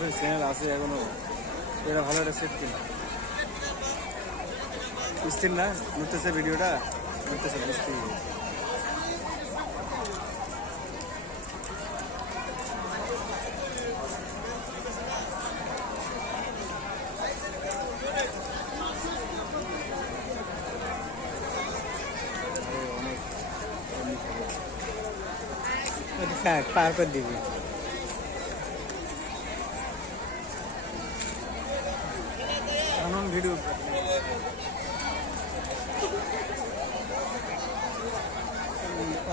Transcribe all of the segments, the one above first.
মানুষের চ্যানেল আছে এখনও। এরা ভালো একটা সেট কিনা। স্থির না? ঘুরতেছে ভিডিওটা? ঘুরতেছে আরও অনেক। অনেক পার করে দিবি। വീഡിയോ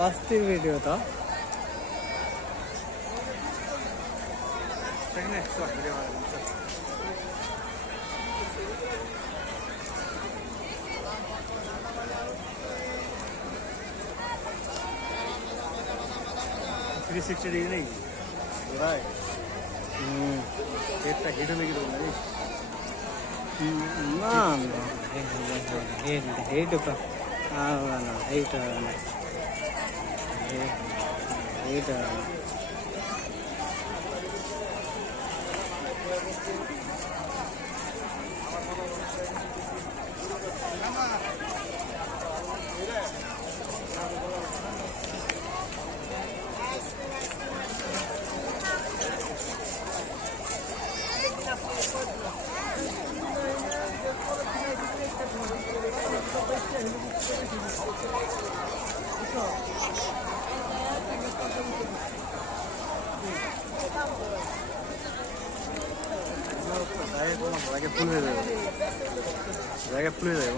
अस्ति वीडियो त थ्री सिक्स्टी डिग्री नहीं थोड़ा एक हिट में गिर না না এইটা না এইটা না এইটা জায়গায় ফুল যাবে জায়গায় ফুল যাবে